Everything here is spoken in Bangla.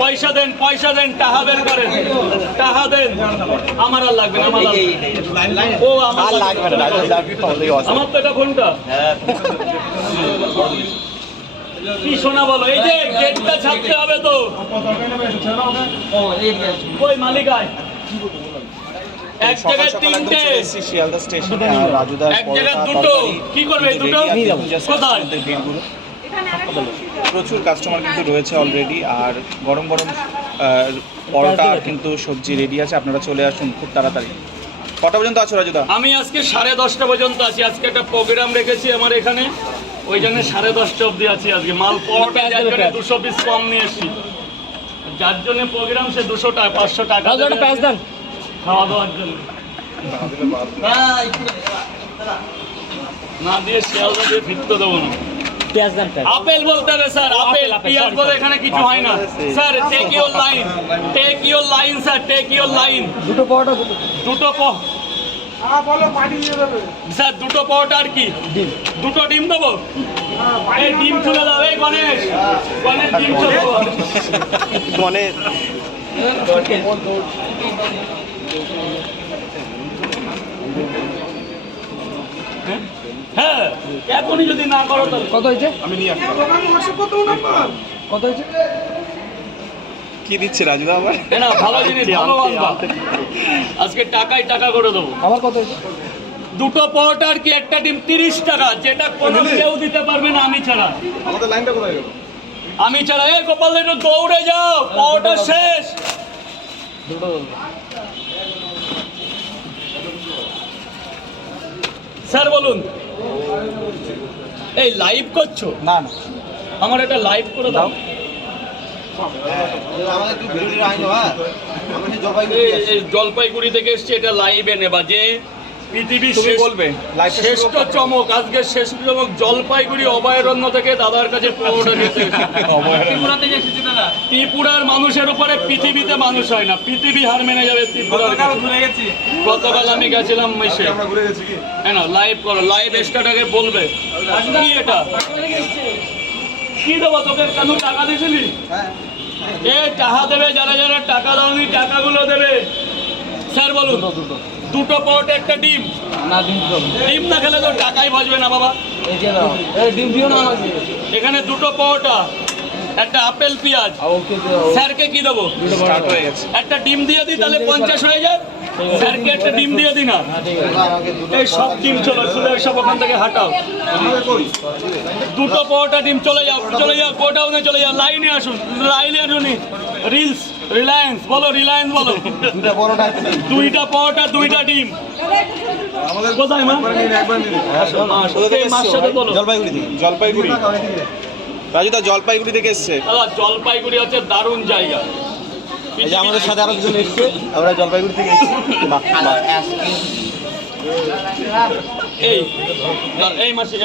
পয়সা দেন টাকা বের করেন, টাকা দেন। আমার আর লাগবে না, ও আমার লাগবে না, আমার তো এটা কোনটা কি শোনা বলো। এই যে গেটটা ছাড়তে হবে তো, ওই মালিক আয়। এক জায়গায় তিনটে, এক জায়গায় দুটো, কি করবে দুটো? কোথায়? প্রচুর কাস্টমার কিন্তু রয়েছে অলরেডি, আর গরম গরম পরোটা কিন্তু সবজি রেডি আছে। আপনারা চলে আসুন খুব তাড়াতাড়ি। কটা পর্যন্ত আছো রাজুদা? আমি আজকে 10:30 পর্যন্ত আছি। আজকে একটা প্রোগ্রাম রেখেছি আমার এখানে, ওই জন্য 10:30 অবধি আছি আজকে। মাল পরোটা 200 পিস কম নিয়ে এসছি, যার জন্য প্রোগ্রাম সে 200 টাকা 500 টাকা খাওয়া দাওয়ার জন্য না দিয়ে শিয়ালদা দিয়ে ফিরতে দেবো না। আপেল বলতে হবে স্যার, আপেল। পেঁয়াজ বলে এখানে কিছু হয় না sir. Take your line, take your line sir, take your line. দুটো স্যার, দুটো পরোটা আর কি, দুটো ডিম দেবো। এই ডিম চলে দাও। এই গণেশ ডিম চলে দেবো। গণেশ হ্যাঁ, এখনই যদি না করো তাহলে কত হয়েছে? আমি নিয়ে আসবো। কত হয়েছে? কি দিচ্ছে রাজুদা আবার? না, ভালো জিনিস, ভালো বান্ধব। আজকে টাকা করে দেবো। আমার কত হয়েছে? দুটো পরোটা আর কি, একটা ডিম 30 টাকা, যেটা কোনো কেউ দিতে পারবে না আমি ছাড়া। আমাদের লাইনটা কোথায় গেল? আমি ছাড়া। এই গোপাল একটু দৌড়ে যাও, পরোটা শেষ। স্যার বলুন, এই লাইভ করছো? না না, আমার একটা লাইভ করে দাও। এই জলপাইগুড়ি থেকে এসছে, এটা লাইভে নেবা যে পৃথিবীর শ্রেষ্ঠ চমক। আজকে শ্রেষ্ঠ চমক জলপাইগুড়ি অভয়ারণ্য থেকে দাদার কাছে পরোটা দিতে ত্রিপুরার মানুষের উপরে পৃথিবীতে মানুষ হয় না, পৃথিবী হার মেনে যাবে ত্রিপুরার। গতকাল আমি গেছিলাম মেসে। হ্যাঁ না, লাইভ করো, লাইভ স্টার্টাকে বলবে কি এটা কি দেবো তোকে, কেন টাকা দিয়েছিলি? এ টাকা দেবে, যারা যারা টাকা দাওনি টাকাগুলো দেবে। স্যার বলুন, দুটো পরোটা একটা ডিম। ডিম না খেলে তো টাকাই বাঁচবে না বাবা। এখানে দুটো পরোটা, একটা আপেল পেঁয়াজ। স্যারকে কি দেবো? একটা ডিম দিয়ে দিই, তাহলে 50 হয়ে যায়। স্যারকে একটা ডিম দিয়ে দিই না। এই সব ডিম চলো, সব ওখান থেকে হাঁটাও। দুটো পরোটা ডিম, চলে যাও গোডাউনে চলে যাও। লাইনে আসুন রিলস রিলায়েন্স বলো, রিলায়েন্স বলো। দুইটা পরোটা দুইটা ডিম। কোথায় মা? জলপাইগুড়ি রাজুদা, জলপাইগুড়ি থেকে এসছে। জলপাইগুড়ি হচ্ছে দারুণ জায়গা। আমাদের সাথে আরো দুজন এসছে, আমরা জলপাইগুড়ি থেকে এসেছি। এই মাসে